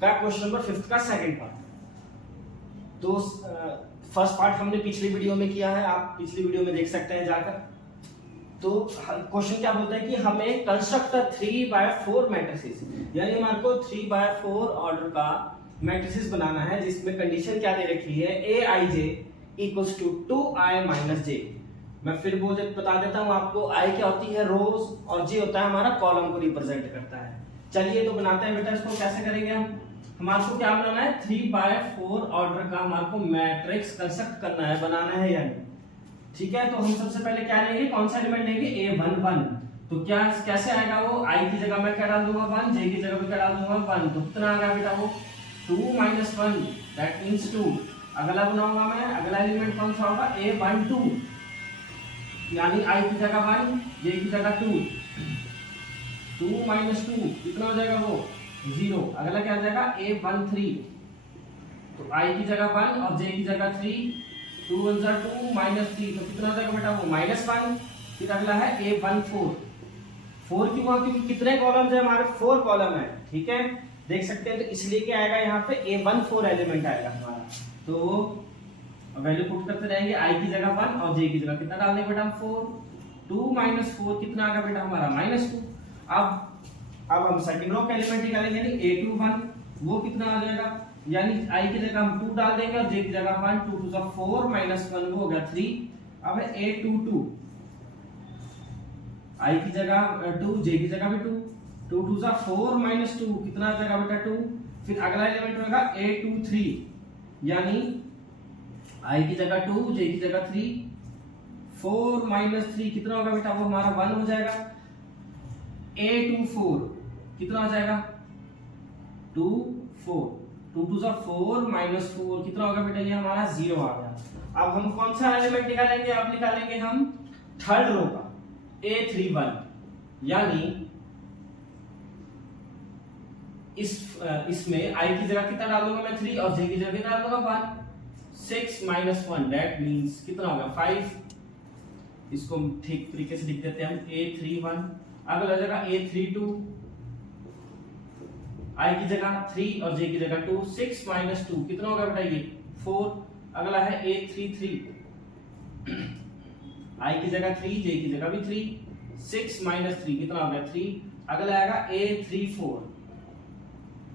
का question number 5 का second part. तो फर्स्ट पार्ट हमने पिछली वीडियो में किया है, आप पिछली वीडियो में देख सकते हैं जाकर। तो क्वेश्चन क्या बोलता है कि हमें कंस्ट्रक्ट 3/4 मैट्रिसेस, यानी हमारे को 3/4 ऑर्डर का मैट्रिसेस बनाना है जिसमें कंडीशन क्या दे रखी है, aij equals to 2i minus j। मैं फिर बता देता हूं आपको, i क्या होती है रोज और j होता है हमारा कॉलम को रिप्रेजेंट करता है। चलिए तो बनाते हैं बेटा, इसको कैसे करेंगे हम। हमारे को क्या बनाना है, 3/4 ऑर्डर का हमारे को मैट्रिक्स कंस्ट्रक्ट करना है, बनाना है यानी, ठीक है। तो हम सबसे पहले क्या लेंगे, कौन सा एलिमेंट लेंगे, a11। तो क्या कैसे आएगा वो, i की जगह मैं क्या डाल दूंगा 1, j की जगह पे क्या डाल दूंगा 1। तो कितना आ गया बेटा वो 2 - 1, दैट मींस 2। अगला बनाऊंगा मैं, अगला एलिमेंट कौन सा होगा, a12, यानी i की जगह 1, j की जगह 2। 2 - 2 कितना हो जाएगा वो 0। अगला क्या आ जाएगा a13, तो i की जगह 1 और j की जगह 3। 2 1 2 -3, तो कितना हो जाएगा बेटा वो -1। फिर अगला है a14। 4 क्यों हुआ, क्योंकि कितने कॉलम्स है हमारे, 4 कॉलम है, ठीक है, देख सकते हैं। तो इसलिए क्या आएगा यहाँ पे a14 एलिमेंट आएगा हमारा। तो वैल्यू पुट करते रहेंगे, i की जगह 1 और j की जगह कितना डाल देंगे बेटा हम 4। 2 - 4 कितना आ गया बेटा हमारा -2। अब हम सेकंड रो का एलिमेंट निकालेंगे, यानी a21, वो कितना आ जाएगा, यानी i की जगह हम 2 डाल देंगे और j की जगह 1। 2 2 4 - 1 वो हो गया 3। अब है a22, i की जगह 2, j की जगह भी 2। 2 2 4 - 2 कितना आ जाएगा बेटा 2। फिर अगला एलिमेंट होगा a23, यानी i की जगह 2, j की जगह 3। 4 - 3 कितना होगा बेटा वो हमारा 1 हो जाएगा। a24 कितना आ जाएगा 2 4। 2 2 4 - 4 कितना होगा बेटा, ये हमारा 0 आ गया। अब हम कौन सा एलिमेंट निकालेंगे, अब निकालेंगे हम थर्ड रो का a31, यानी इसमें i की जगह कितना डालूंगा मैं 3 और j की जगह कितना डालूंगा 1। 6 - 1 दैट मींस कितना होगा 5। इसको ठीक तरीके से लिख देते हैं हम a31। अगला जगह a32, i की जगह 3 और j की जगह 2। 6 - 2 कितना होगा बेटा ये 4। अगला है a33, i की जगह 3, j की जगह भी 3। 6 - 3 कितना हो गया 3। अगला आएगा a34,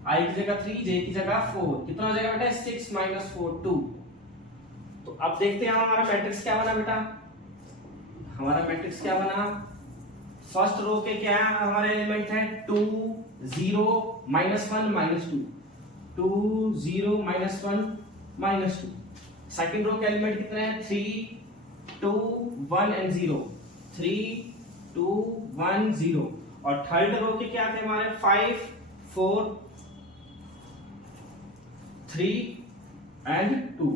i की जगह 3, j की जगह 4 कितना हो जाएगा बेटा 6 - 4 2। तो अब देखते हैं हमारा मैट्रिक्स क्या बना बेटा। हमारा मैट्रिक्स क्या बना, फर्स्ट रो के क्या है हमारे एलिमेंट है 2 0 -1 -2। 2 0 -1 -2। सेकंड रो के एलिमेंट कितने हैं 3 2 1 एंड 0। 3 2 1 0। और थर्ड रो के क्या थे हमारे 5 4 3 एंड 2।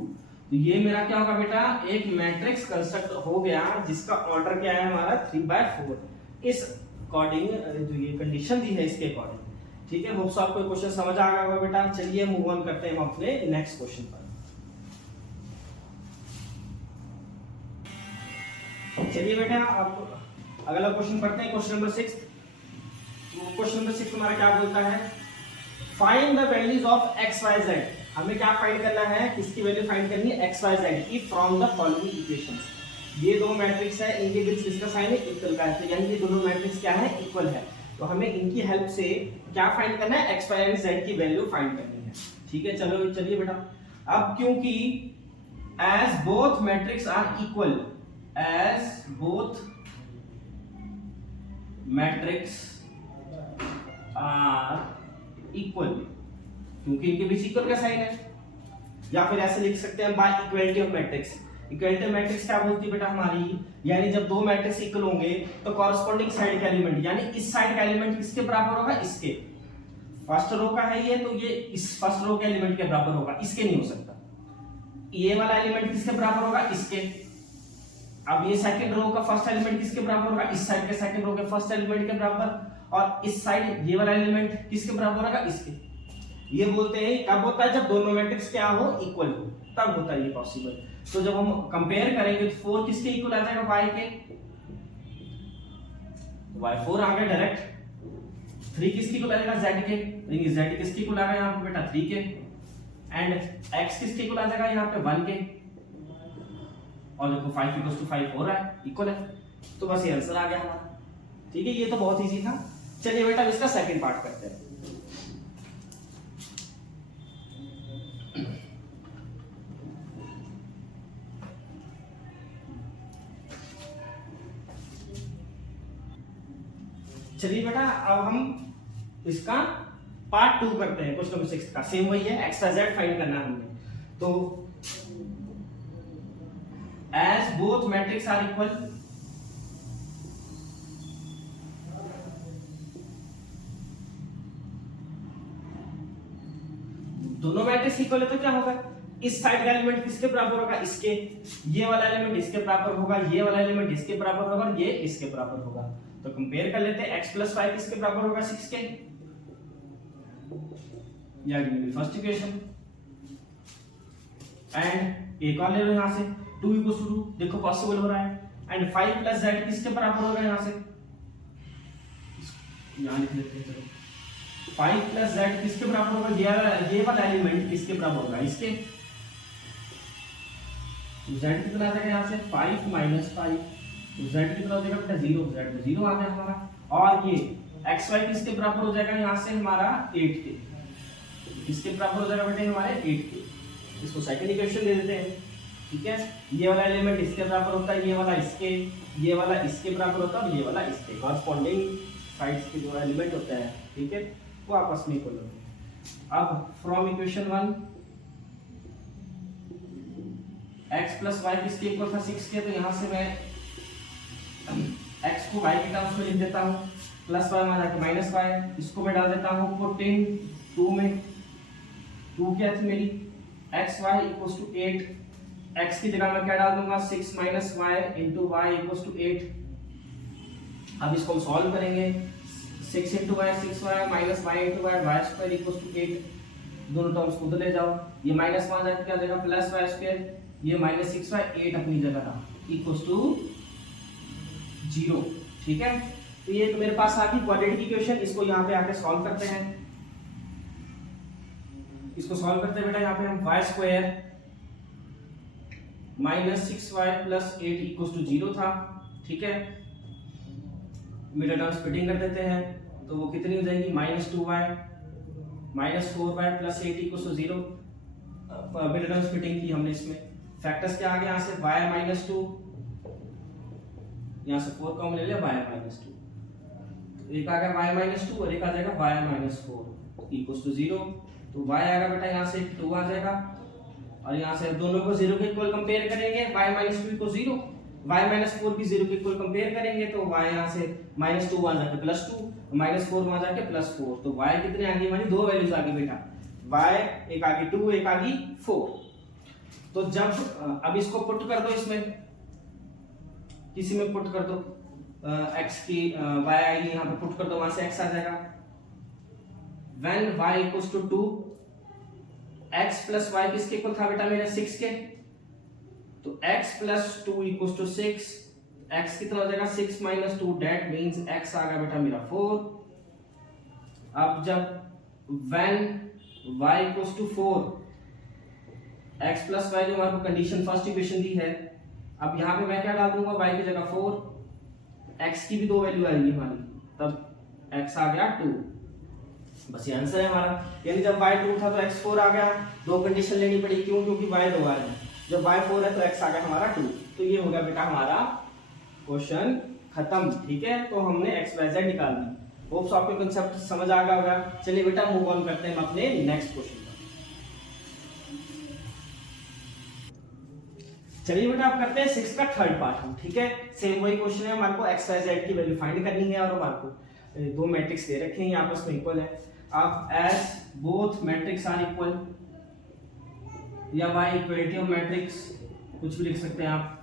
तो ये मेरा क्या होगा बेटा, एक मैट्रिक्स कंस्ट्रक्ट हो गया जिसका ऑर्डर क्या है हमारा 3/4। इस अकॉर्डिंग जो ये कंडीशन दी है इसके अकॉर्डिंग, ठीक है। होप्स आपको क्वेश्चन समझ आ गया होगा बेटा। चलिए मूव ऑन करते हैं हम अपने नेक्स्ट क्वेश्चन पर। चलिए बेटा अब अगला क्वेश्चन पढ़ते हैं, क्वेश्चन नंबर 6। क्वेश्चन नंबर 6 हमारा क्या बोलता है, find the values of x y z। हमें क्या फाइंड करना है, किसकी वैल्यू फाइंड करनी है x y z की फ्रॉम द फॉलोइंग इक्वेशंस। ये दो मैट्रिक्स है, इनके बीच किसका साइन है इक्वल का है, तो यानी ये दोनों मैट्रिक्स क्या है इक्वल है। तो हमें इनकी हेल्प से क्या फाइंड करना है, x y and z की वैल्यू फाइंड करनी है, ठीक है। चलो चलिए बेटा, अब क्योंकि as both matrix are equal, as both matrix are equal, क्योंकि इनके बीच इक्वल का साइन है, या फिर ऐसे लिख सकते हैं bye equality of matrix. Equality of matrix क्या बोलती है बेटा हमारी, यानी जब दो मैट्रिक्स इक्वल होंगे तो कॉरस्पॉन्डिंग साइड का एलिमेंट, यानी इस साइड का एलिमेंट किसके बराबर होगा, इसके। फर्स्ट रो का है ये, तो ये इस फर्स्ट रो के एलिमेंट के बराबर होगा, इसके नहीं हो सकता। ये वाला एलिमेंट किसके बराबर होगा, इसके। अब ये सेकंड रो का फर्स्ट एलिमेंट किसके बराबर होगा, इस साइड के सेकंड रो के फर्स्ट एलिमेंट के बराबर। और इस साइड ये वाला एलिमेंट किसके बराबर होगा, इसके। ये बोलते हैं कब होता है, जब दोनों मैट्रिक्स क्या हो, इक्वल हो, तब होता है ये पॉसिबल। तो जब हम कंपेयर करेंगे तो 4 किसके इक्वल आ जाएगा, y के। y4 आ गया डायरेक्ट। 3 किसके इक्वल आ जाएगा z के, तो z किसके इक्वल आ गया यहाँ पे बेटा 3 के, एंड x किसके इक्वल आ जाएगा यहाँ पे 1 के, और देखो 5 हो रहा है, इक्वल है, तो बस ये आंसर आ गया हमारा। ठीक है, ये तो बहुत इजी था। चलिए बेटा इसका सेकंड पार्ट करते हैं। चलिए बेटा अब हम इसका पार्ट 2 करते हैं। क्वेश्चन नंबर 6 का सेम वही है, एक्स वाई जेड फाइंड करना है हमने। तो as both matrix are equal, दोनों मैट्रिक्स इक्वल है तो क्या होगा, इस साइड का एलिमेंट किसके बराबर होगा, इसके, ये वाला एलिमेंट इसके बराबर होगा, ये वाला एलिमेंट इसके बराबर होगा, और ये इसके बराबर होगा। तो कंपेयर कर लेते हैं, x + 5 किसके बराबर होगा, 6 के, या फर्स्ट इक्वेशन, एंड एक और ले लो यहां से 2 = 2, देखो पॉसिबल हो रहा है, एंड 5 + z किसके बराबर होगा, यहां से यहां लिख लेते हैं, चलो 5 + z किसके बराबर होगा, ये वाला एलिमेंट किसके बराबर होगा, इसके, z कितना आ जाएगा यहां से 5 - 5, z कितना हो जाएगा बेटा 0, z तो 0 आ गया हमारा, और ये xy किसके बराबर हो जाएगा यहां से हमारा 8 के, किसके बराबर हो जाएगा बेटे हमारे 8 के। इसको सेकंड इक्वेशन दे देते हैं। ठीक है, ये वाला एलिमेंट इसके बराबर होता है, ये वाला इसके, ये वाला इसके बराबर होता है, और ये वाला इसके, कॉरस्पॉन्डिंग साइड्स के जो एलिमेंट होता है, ठीक है, वो आपस में इक्वल होते हैं। अब फ्रॉम इक्वेशन 1 x + y किसके इक्वल था, 6 के, तो यहां से मैं x को y के टर्म्स में लिख देता हूं, प्लस y में जाके माइनस y, इसको मैं डाल देता हूं पुटिंग 2 में, 2 क्या थी मेरी xy = 8, x की जगह मैं क्या डाल दूंगा 6 - y * y = 8। अब इसको हम सॉल्व करेंगे, 6 × y 6y - y * y = 8, दोनों टर्म्स को उधर ले जाओ, ये माइनस वहां जाके क्या हो जाएगा +y², ये -6y, 8 अपनी जगह था = 0। ठीक है, तो ये मेरे पास आ गई क्वाड्रेटिक इक्वेशन, इसको यहाँ पे आके सॉल्व करते हैं। इसको सॉल्व करते हैं बेटा, यहाँ पे हम y² - 6y + 8 = 0 था। ठीक है, मिडिल टर्म स्प्लिटिंग कर देते हैं, तो वो कितनी हो जाएगी -2y - 4y + 8 = 0। Middle term splitting की हमने, इसमें फैक्टर्स क्या आ गया, यहाँ से y - 2, यहाँ से 4 कॉमन ले लिया, y - 2, एक आ गया y - 2 और एक आ जाएगा y - 4 = 0। तो y आएगा बेटा यहाँ से 2 आ जाएगा, और यहाँ से दोनों को 0 के इक्वल कंपेयर करेंगे, y - 2 को 0, y - 4 भी 0 के इक्वल कंपेयर करेंगे, तो y यहाँ से -2 वहां जाके +2, -4 वहां जाके +4, तो y कितने आ गई हमारी, 2 वैल्यूज आ गई बेटा, y एक आ गई 2, एक आ गई 4। तो जब अब इसको पुट कर दो, इसमें किसी में पुट कर दो, x की y आएगी यहाँ पे पुट कर दो, वहां से x आ जाएगा। when y = 2, x + y किसके इक्वल था बेटा मेरा 6 के, तो x + 2 = 6, x कितना हो जाएगा 6 - 2, that means x आ गया बेटा मेरा 4। अब जब when y = 4, x + y जो हमारे को कंडीशन फर्स्ट इक्वेशन दी है, अब यहाँ पे मैं क्या डाल दूंगा, y की जगह 4, x की भी 2 वैल्यू आएगी हमारी, तब x आ गया 2। बस ये आंसर है हमारा, यानी जब y 2 था तो x 4 आ गया, 2 कंडीशन लेनी पड़ी, क्यों, क्योंकि y 2 आ रहा है, जब y 4 है तो x आ गया हमारा 2। तो ये हो गया बेटा हमारा क्वेश्चन खत्म। ठीक है, तो हमने x y z निकाल दी। होप्स आपको कांसेप्ट समझ आ गया होगा। चलिए बेटा मूव ऑन करते हैं हम अपने नेक्स्ट क्वेश्चन पर। चलिए बेटा आप करते हैं 6 का थर्ड पार्ट हम। ठीक है, सेम वही क्वेश्चन है, हमारे को x y z की वैल्यू फाइंड करनी है, और हमारे को 2 मैट्रिक्स दे रखे हैं, आपस में इक्वल है। आप as both matrix are equal, या बाय इक्वलिटी ऑफ मैट्रिक्स, कुछ भी लिख सकते हैं आप।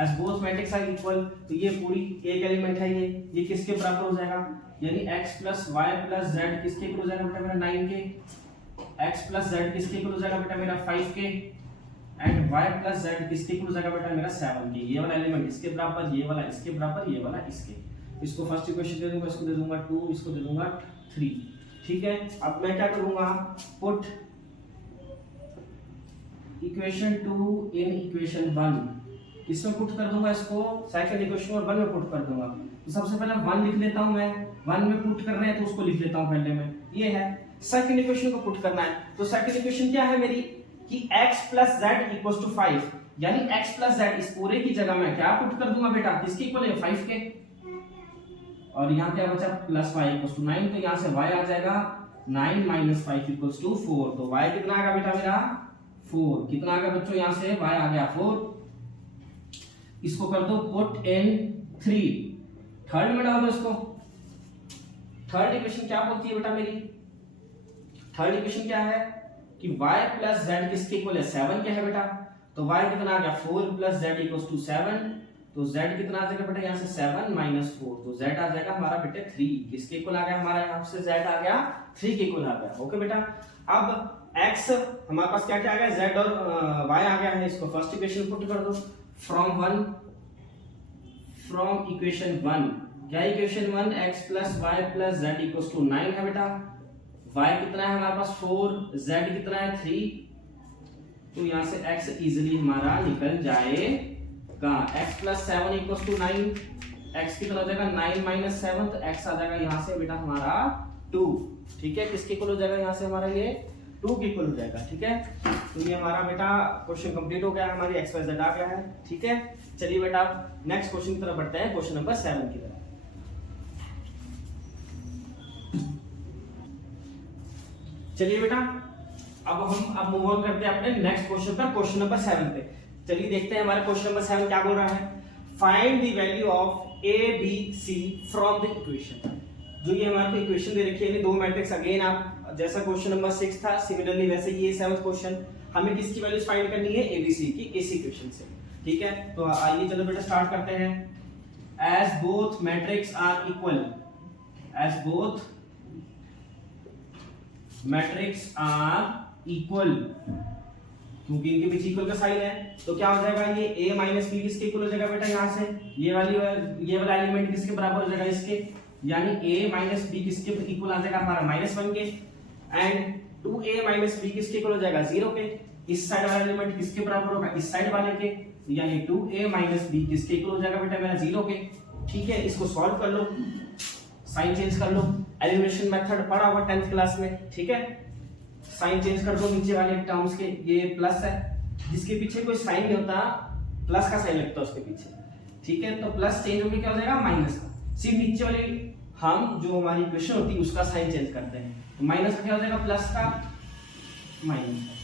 As both matrix are equal, तो ये पूरी एक एलिमेंट है, ये किसके बराबर हो जाएगा, यानी x + y + z किसके इक्वल हो जाएगा बेटा मेरा 9 के, x + z किसके इक्वल हो जाएगा बेटा मेरा 5 के, एंड y + z किसके इक्वल हो जाएगा बेटा मेरा 7 के। ये वाला एलिमेंट इसके बराबर, ये वाला इसके बराबर, ये वाला इसके। इसको फर्स्ट इक्वेशन दे दूंगा, इसको दे दूंगा 2, इसको दे दूंगा 3। ठीक है, अब मैं क्या करूंगा, पुट इक्वेशन 2 इन इक्वेशन 1, इसमें पुट कर दूंगा इसको, सेकंड इक्वेशन और 1 में पुट कर दूंगा। तो सबसे पहले 1 लिख लेता हूं मैं, 1 में पुट कर रहे हैं तो उसको लिख लेता हूं पहले मैं, ये है। सेकंड इक्वेशन को पुट करना है, तो सेकंड इक्वेशन क्या है मेरी कि x + z = 5, यानी x + z इस पूरे की जगह मैं क्या पुट कर दूंगा बेटा, किसके इक्वल है 5 के, और यहाँ क्या बचा +y = 9, तो यहाँ से y आ जाएगा 9 - 5 = 4, तो y कितना आएगा बेटा मेरा 4, कितना आ गया बच्चों यहाँ से y आ गया 4। इसको कर दो पुट इन 3, थर्ड में डाल दो इसको। थर्ड इक्वेशन क्या बोलती है बेटा मेरी, थर्ड इक्वेशन क्या है कि y + z किसके इक्वल है 7 के है बेटा, तो y कितना आ गया 4 + z = 7, तो z कितना आ जाएगा बेटा यहाँ से 7 - 4, तो z आ जाएगा हमारा बेटे 3, किसके इक्वल आ गया हमारा यहाँ से z आ गया 3 के इक्वल आ गया। ओके बेटा, अब x हमारे पास क्या क्या आ गया, z और y आ गया है, इसको फर्स्ट इक्वेशन पुट कर दो। फ्रॉम इक्वेशन 1, क्या इक्वेशन 1 x + y + z = 9 है बेटा, y कितना है हमारे पास 4, z कितना है 3, तो यहाँ से x इजीली हमारा निकल जाएगा। x + 7 = 9, x कितना हो जाएगा 9 - 7, तो x आ जाएगा यहाँ से बेटा हमारा 2। ठीक है, किसके इक्वल हो जाएगा यहाँ से हमारा ये 2 के इक्वल हो जाएगा। ठीक है, तो ये हमारा बेटा क्वेश्चन कंप्लीट हो गया, हमारी x y z आ गया है। ठीक है, चलिए बेटा नेक्स्ट क्वेश्चन की तरफ बढ़ते हैं, क्वेश्चन नंबर 7 की तरफ। चलिए बेटा अब मूव ऑन करते हैं अपने नेक्स्ट क्वेश्चन पर, क्वेश्चन नंबर 7 पे। चलिए देखते हैं हमारा क्वेश्चन नंबर 7 क्या बोल रहा है, find the value of a b c from the equation. जो ये हमारे को इक्वेशन दे रखी है, दो मैट्रिक्स, अगेन आप जैसा क्वेश्चन नंबर 6 था सिमिलरली वैसे ये 7th क्वेश्चन, हमें किसकी वैल्यूज फाइंड करनी है, a b c की, इस इक्वेशन से। ठीक है, तो आइए चलो बेटा स्टार्ट करते हैं। As both matrix are equal, as both matrix are equal, क्योंकि इनके बीच इक्वल का साइन है, तो क्या हो जाएगा ये a - b किसके इक्वल हो जाएगा बेटा, यहाँ से ये वाला एलिमेंट किसके बराबर हो जाएगा इसके, यानी a - b किसके इक्वल आ जाएगा हमारा -1 के, एंड 2a - b किसके इक्वल हो जाएगा 0 के। इस साइड वाला एलिमेंट किसके बराबर होगा, इस साइड वाले के, यानी 2a - b किसके इक्वल हो जाएगा बेटा मेरा 0 के। ठीक है, इसको सॉल्व कर लो, साइन चेंज कर लो, एलिमिनेशन मेथड पढ़ा होगा 10th क्लास में। ठीक है, साइन चेंज कर दो नीचे वाले टर्म्स के, ये प्लस है, जिसके पीछे कोई साइन नहीं होता प्लस का साइन लगता है उसके पीछे। ठीक है, तो प्लस चेंज होकर क्या हो जाएगा माइनस का, सिर्फ नीचे वाली हम जो हमारी इक्वेशन होती है उसका साइन चेंज करते हैं, तो माइनस का क्या हो जाएगा प्लस का माइनस का,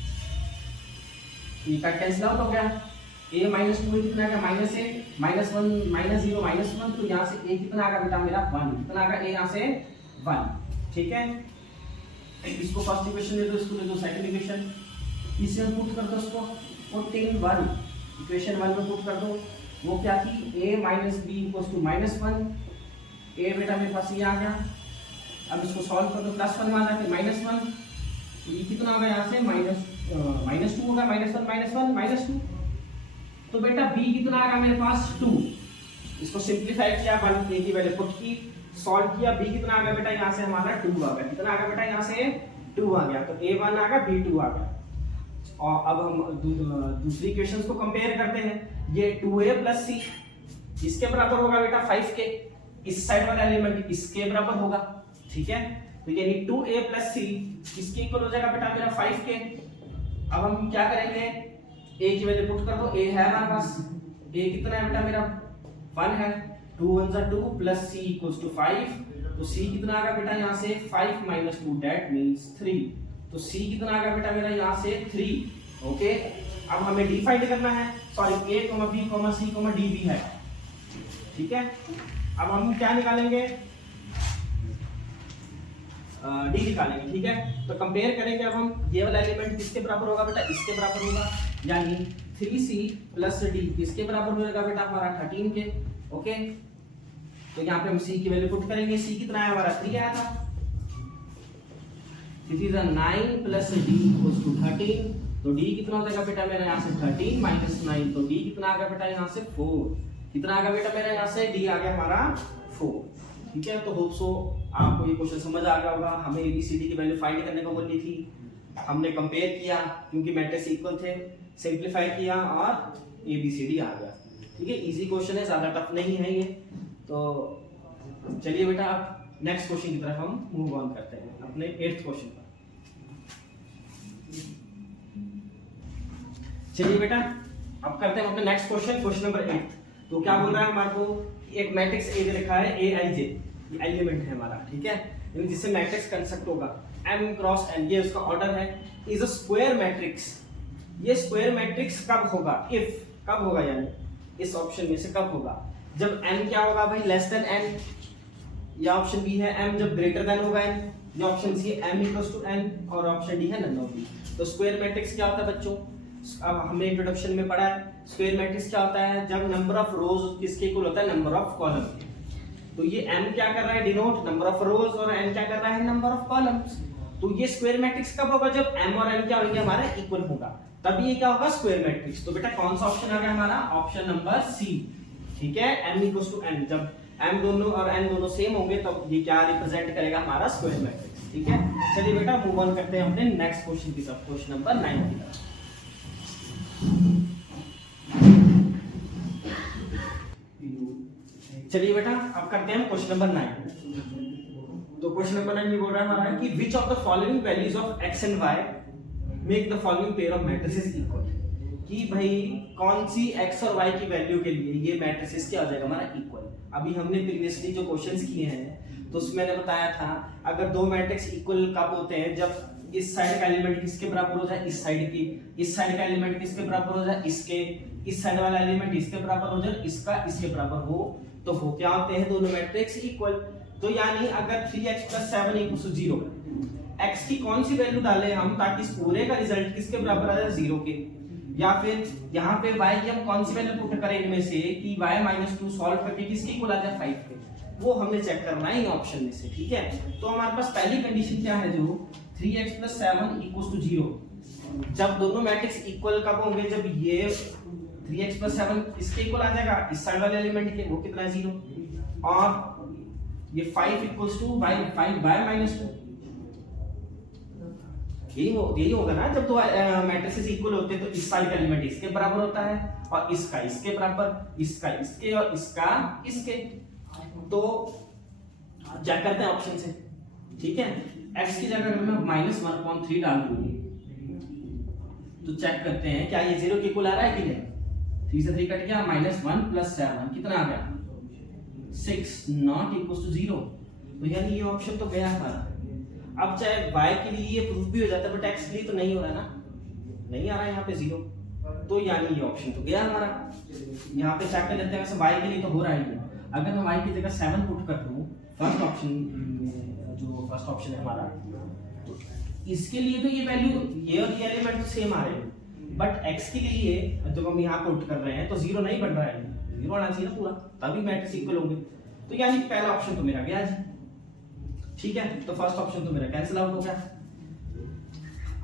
ये का कैंसिल आउट हो गया। a - 2 कितना आ गया -1 -1 -0 -1, तो यहाँ से a कितना आ गया बेटा मेरा 1, कितना आ गया a यहाँ से 1। ठीक है, इसको फर्स्ट इक्वेशन दे दो, इसको दे दो सेकंड इक्वेशन, इसे हम पुट कर दो, इसको पुट इन 1, इक्वेशन 1 में पुट कर दो। वो क्या थी, a - b = -1, a बेटा मेरे पास ये आ गया। अब इसको सॉल्व कर दो, +1 में आ जाके -1, तो ये कितना आ गया यहाँ से -2 होगा, -1 -2, तो बेटा b कितना आ गया मेरे पास 2। इसको सिंपलीफाई किया, 1 a की वैल्यू पुट की, सॉल्व किया, b कितना आ गया बेटा यहाँ से हमारा 2 आ गया, कितना आ गया बेटा यहाँ से 2 आ गया, तो a1 आ गया b2 आ गया। और अब हम दूसरी इक्वेशंस को कंपेयर करते हैं, ये 2a + c इसके बराबर होगा बेटा 5 के, इस साइड वाला एलिमेंट इसके बराबर होगा। ठीक है, तो यानी 2a + c किसके इक्वल हो जाएगा बेटा मेरा 5 के। अब हम क्या करेंगे, a की वैल्यू पुट कर दो, a है हमारे पास, a कितना है बेटा मेरा 1 है, 2 * 1 = 2 + c = 5, तो c कितना आ गया बेटा यहाँ से 5 - 2 दैट मींस 3, तो c कितना आ गया बेटा मेरा यहाँ से 3। ओके, अब हमें d फाइंड करना है, sorry a, b, c, d भी है। ठीक है, अब हम क्या निकालेंगे, d निकालेंगे। ठीक है, तो कंपेयर करेंगे, अब हम ये वाला एलिमेंट किसके बराबर होगा बेटा, इसके बराबर होगा, यानी 3c + d किसके बराबर होगा बेटा हमारा 13 के। ओके, तो यहाँ पे हम c की वैल्यू पुट करेंगे, c कितना है हमारा 3 आया था, दिस इज 9 + d = 13, तो d कितना हो जाएगा बेटा मेरा यहाँ से 13 - 9, तो d कितना आ गया बेटा यहाँ से 4, कितना आ गया बेटा मेरा यहाँ से d आ गया हमारा 4। ठीक है, तो होप सो आपको ये क्वेश्चन समझ आ गया होगा। हमें ABCD की वैल्यू फाइंड करने को बोली थी, हमने कंपेयर किया क्योंकि मैट्रिक्स इक्वल थे, सिंप्लीफाई किया और ABCD आ गया। ठीक है, इजी क्वेश्चन है, ज़्यादा टफ नहीं है ये। तो चलिए बेटा अब नेक्स्ट क्वेश्चन की तरफ हम मूव ऑन करते हैं, अपने 8th क्वेश्चन पर। चलिए बेटा अब करते हैं अपने नेक्स्ट क्वेश्चन, क्वेश्चन नंबर 8। तो क्या बोल रहा है हमारे को, एक मैट्रिक्स ए लिखा है AIJ, ये एलिमेंट है हमारा। ठीक है, यानी जिससे मैट्रिक्स कंस्ट्रक्ट होगा M क्रॉस N, ये उसका ऑर्डर है, इज अ स्क्वायर मैट्रिक्स। ये स्क्वायर मैट्रिक्स कब होगा, इफ कब होगा, यानी इस ऑप्शन में से कब होगा, जब m क्या होगा भाई, लेस देन n, या ऑप्शन बी है m जब ग्रेटर देन होगा n, या ऑप्शन सी है m इक्वल्स टू n, और ऑप्शन डी है नन ऑफ दी। तो स्क्वायर मैट्रिक्स क्या होता है बच्चों, अब हमने इंट्रोडक्शन में पढ़ा है, स्क्वायर मैट्रिक्स क्या होता है, जब नंबर ऑफ रोज किसके इक्वल होता है, नंबर ऑफ कॉलम के। तो ये m क्या कर रहा है, डिनोट नंबर ऑफ रोज, और n क्या कर रहा है, नंबर ऑफ कॉलम्स। तो ये स्क्वायर मैट्रिक्स कब होगा, जब m और n क्या होंगे हमारे, इक्वल होगा, तभी ये क्या होगा, स्क्वायर मैट्रिक्स। तो बेटा कौन सा ऑप्शन आ गया हमारा, ऑप्शन नंबर सी। ठीक है, m इक्वल्स टू n, जब m दोनों और n दोनों सेम होंगे तब ये क्या रिप्रेजेंट करेगा, हमारा स्क्वायर मैट्रिक्स। ठीक है, चलिए बेटा मूव ऑन करते हैं अपने नेक्स्ट क्वेश्चन की तरफ, क्वेश्चन नंबर 9 की तरफ। चलिए बेटा अब करते हैं क्वेश्चन नंबर 9। तो क्वेश्चन नंबर 9 ये बोल रहा है हमारा कि which of the following values of x and y make the following pair of matrices equal, कि भाई कौन सी x और y की वैल्यू के लिए ये मैट्रिसेस क्या हो जाएगा हमारा, इक्वल। अभी हमने प्रीवियसली जो क्वेश्चंस किए हैं तो उसमें मैंने बताया था अगर दो मैट्रिक्स इक्वल कब होते हैं, जब इस साइड का एलिमेंट किसके बराबर हो जाए, इस साइड की, इस साइड का एलिमेंट किसके बराबर हो जाए, इसके, इस साइड वाला एलिमेंट इसके बराबर हो जाए, इसका इसके बराबर हो, तो वो क्या होते हैं, दोनों मैट्रिक्स इक्वल। तो यानी अगर 3x + 7 = 0, x की कौन सी वैल्यू डालें हम ताकि इस पूरे का रिजल्ट किसके बराबर आ जाए, 0 के, या फिर यहाँ पे y की हम कौन सी वैल्यू पुट करें इनमें से कि y - 2 सॉल्व करके किसके इक्वल आ जाए, 5 के, वो हमने चेक करना है इन ऑप्शन में से। ठीक है, तो हमारे पास पहली कंडीशन क्या है, जो 3x + 7 = 0, जब दोनों मैट्रिक्स इक्वल कब होंगे, जब ये 3x + 7 इसके इक्वल आ जाएगा, इस साइड वाले एलिमेंट के, वो कितना है, 0, और ये 5 = y, 5y - 2, यही होगा ना, जब दो मैट्रिसेस इक्वल होते हैं तो इस साइड का एलिमेंट इसके बराबर होता है और इसका इसके बराबर, इसका इसके और इसका इसके। तो चेक करते हैं ऑप्शन से। ठीक है, x की जगह अगर मैं -1/3 डाल दूं तो चेक करते हैं क्या ये 0 के इक्वल आ रहा है कि नहीं। 3 से 3 कट गया, -1 + 7 कितना आ गया, 6, not equals to 0। तो यानी ये ऑप्शन तो गया हमारा। अब चाहे y के लिए ये प्रूफ भी हो जाता है बट x के लिए तो नहीं हो रहा ना, नहीं आ रहा है यहाँ पे 0, तो यानी ये ऑप्शन तो गया हमारा। यहाँ पे चेक कर लेते हैं, वैसे y के लिए तो हो रहा है। अगर मैं y की जगह 7 पुट कर दूं फर्स्ट ऑप्शन, जो फर्स्ट ऑप्शन है हमारा, तो इसके लिए तो ये वैल्यू, ये और ये एलिमेंट तो सेम आ रहे हैं, बट x के लिए जब हम यहाँ पुट कर रहे हैं तो 0 नहीं बन रहा है, 0 आना चाहिए पूरा, तभी मैट्रिक्स इक्वल होंगे। तो यानी पहला ऑप्शन तो मेरा गया जी। ठीक है, तो फर्स्ट ऑप्शन तो मेरा कैंसिल आउट हो गया।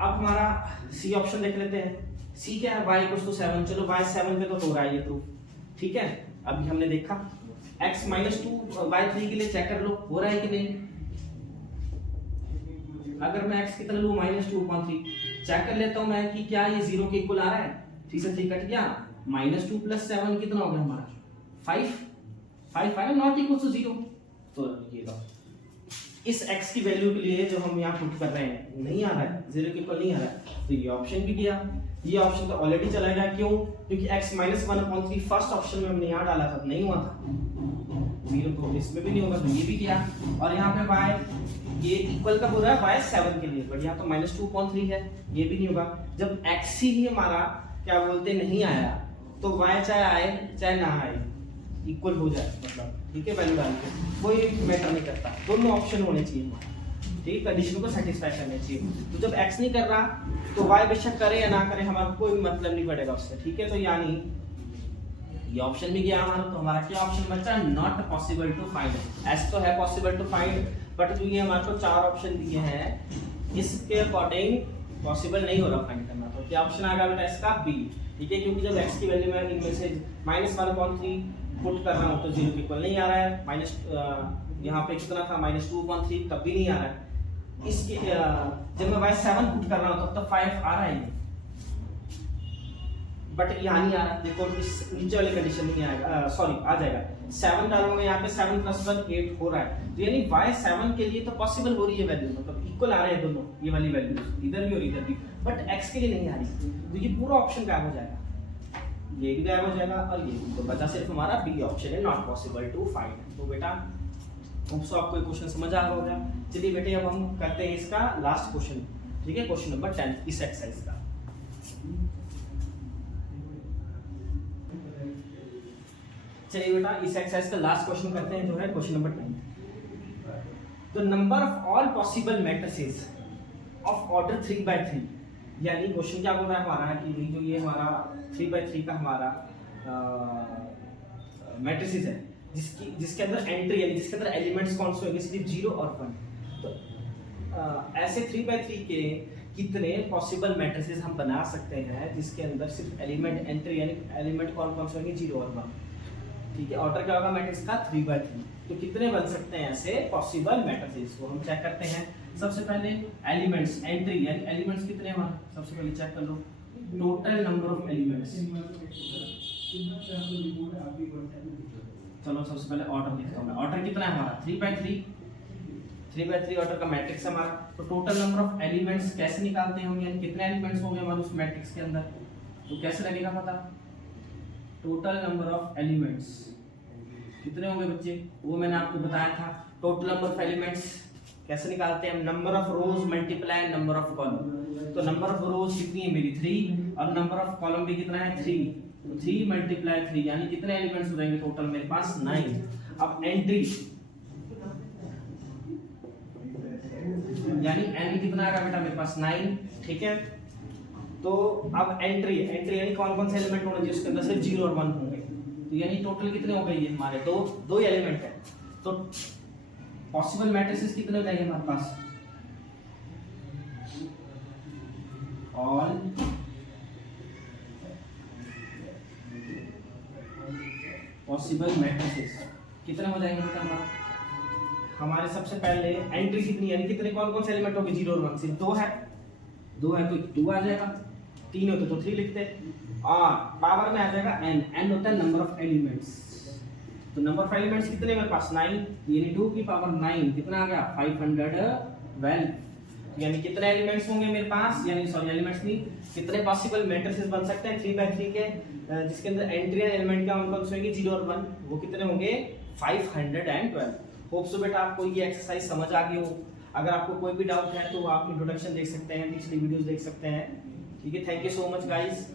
अब हमारा सी ऑप्शन देख लेते हैं। सी क्या है, y = 7, चलो y 7 पे तो हो रहा है ये प्रूफ। ठीक है, अभी हमने देखा x - 2 y 3 के लिए चेक कर लो हो रहा है कि नहीं। अगर मैं x कितना लूं, -2/3, चेक कर लेता हूं मैं कि क्या ये 0 के इक्वल आ रहा है। 3 से 3 कट गया, -2 + 7 कितना हो गया हमारा, 5, 5 नॉट इक्वल टू 0। तो ये लो, इस x की वैल्यू के लिए जो हम यहाँ पुट कर रहे हैं नहीं आ रहा है, 0 के इक्वल नहीं आ रहा है, तो ये ऑप्शन भी गया। ये ऑप्शन तो ऑलरेडी चला गया, क्यों, क्योंकि x - 1/3 फर्स्ट ऑप्शन में हमने यहाँ डाला था, नहीं हुआ था, 0 तो इसमें भी नहीं होगा, तो ये भी गया। और यहाँ पे y ये इक्वल कब हो रहा है, y 7 के लिए, बट यहाँ तो -2/3 है, ये भी नहीं होगा। जब x ही हमारा क्या बोलते नहीं आया तो y चाहे आए चाहे ना आए इक्वल हो जाए, मतलब ठीक है, वैल्यू डाल के कोई मैटर नहीं करता, दोनों ऑप्शन होने चाहिए हमारे, ठीक है, कंडीशन को सेटिस्फाई करने चाहिए। तो जब x नहीं कर रहा तो y बेशक करे या ना करे, हमारा कोई मतलब नहीं पड़ेगा उससे। ठीक है, तो यानी ये ऑप्शन भी गया हमारा, तो हमारा क्या ऑप्शन बचा, not possible to find. s तो है पॉसिबल टू फाइंड, बट जो ये हमारे को 4 ऑप्शन दिए हैं इसके अकॉर्डिंग पॉसिबल नहीं हो रहा फाइंड करना। तो क्या ऑप्शन आ गया बेटा इसका, बी। ठीक है, क्योंकि जब x की वैल्यू मैं इनमें से -1/3 पुट कर रहा हूँ तो 0 के इक्वल नहीं आ रहा है। माइनस यहाँ पे कितना था -2/3, तब भी नहीं आ रहा है। इसके जब मैं y7 पुट कर रहा हूँ तब तो 5 आ रहा है, बट यहाँ नहीं आ रहा। देखो इस नीचे वाली कंडीशन नहीं आएगा, सॉरी आ जाएगा। 7 डालूंगा यहाँ पे, 7 + 1 8 हो रहा है, तो यानी y7 के लिए तो पॉसिबल हो रही है वैल्यू, मतलब इक्वल आ रहे हैं दोनों ये वाली वैल्यूज, इधर भी और इधर भी, बट x के लिए नहीं आ रही। तो ये पूरा ऑप्शन गायब हो जाएगा, ये भी गायब हो जाएगा और ये भी। तो बचा सिर्फ हमारा बी ऑप्शन है, नॉट पॉसिबल टू फाइंड। तो बेटा होप्सो आपको ये क्वेश्चन समझ आ रहा होगा। चलिए बेटे अब हम करते हैं इसका लास्ट क्वेश्चन, ठीक है, क्वेश्चन नंबर 10 इस एक्सरसाइज का। चलिए बेटा इस एक्सरसाइज का लास्ट क्वेश्चन करते हैं, जो है question number 10। The number of all possible matrices of order 3/3, यानी क्वेश्चन क्या बोल रहा है हमारा कि जो ये हमारा 3/3 का हमारा मैट्रिसेस है, जिसके अंदर एंट्री यानी जिसके अंदर एलिमेंट्स कौन से होंगे, सिर्फ 0 और 1। तो ऐसे 3/3 के कितने पॉसिबल मैट्रिसेस हम बना सकते हैं जिसके अंदर सिर्फ एलिमेंट एंट्री यानी एलिमेंट कौन कौन से होंगे, 0 और 1। ठीक है, ऑर्डर क्या होगा मैट्रिक्स का 3/3। तो कितने बन सकते हैं ऐसे पॉसिबल मैट्रिसेस को हम चेक करते हैं। सबसे पहले एलिमेंट्स एंट्री यानी एलिमेंट्स कितने हमारे, सबसे पहले चेक कर लो टोटल नंबर ऑफ एलिमेंट्स। चलो सबसे पहले ऑर्डर लिखता हूं मैं। ऑर्डर कितना है हमारा 3/3 ऑर्डर का मैट्रिक्स हमारा। तो टोटल नंबर ऑफ एलिमेंट्स कैसे निकालते हैं हम, यानी कितने एलिमेंट्स होंगे हमारे उस मैट्रिक्स के अंदर, तो कैसे लगेगा पता। टोटल नंबर ऑफ एलिमेंट्स कितने होंगे बच्चे, वो मैंने आपको बताया था। टोटल नंबर ऑफ एलिमेंट्स कैसे निकालते हैं, number of rose multiply number of column. तो नंबर ऑफ रोज कितनी है मेरी 3 और नंबर ऑफ कॉलम भी कितना है 3, तो 3 × 3 यानी कितने एलिमेंट्स हो जाएंगे टोटल मेरे पास 9। अब एंट्री यानी n कितना आएगा बेटा मेरे पास 9, ठीक है। तो अब एंट्री यानी कौन कौन से एलिमेंट होंगे जिसके अंदर सिर्फ 0 और 1 होंगे, तो यानी टोटल कितने हो गए ये हमारे दो एलिमेंट है। तो पॉसिबल मैट्रिसेस कितने हो जाएंगे हमारे पास, ऑल पॉसिबल मैट्रिसेस कितने हो जाएंगे बेटा हमारे। सबसे पहले एंट्री कितनी यानी कितने कौन कौन से एलिमेंट होंगे, 0 और 1, सिर्फ 2 है तो 2 आ जाएगा, 3 होते तो 3 लिखते, और पावर में आ जाएगा n होता है नंबर ऑफ एलिमेंट्स। तो नंबर ऑफ एलिमेंट्स कितने मेरे पास 9, यानी 2 की पावर 9 कितना आ गया 512, यानी कितने एलिमेंट्स होंगे मेरे पास, यानी सॉरी एलिमेंट्स नहीं, कितने पॉसिबल मैट्रिसेस बन सकते हैं 3/3 के जिसके अंदर एंट्री एलिमेंट क्या कौन से होंगे 0 और 1, वो कितने होंगे 512। होप सो बेटा आपको ये एक्सरसाइज समझ आ गई हो। अगर आपको कोई भी डाउट है तो आप इंट्रोडक्शन देख सकते हैं, पिछली वीडियोस देख सकते हैं, ठीक है। Thank you so much guys.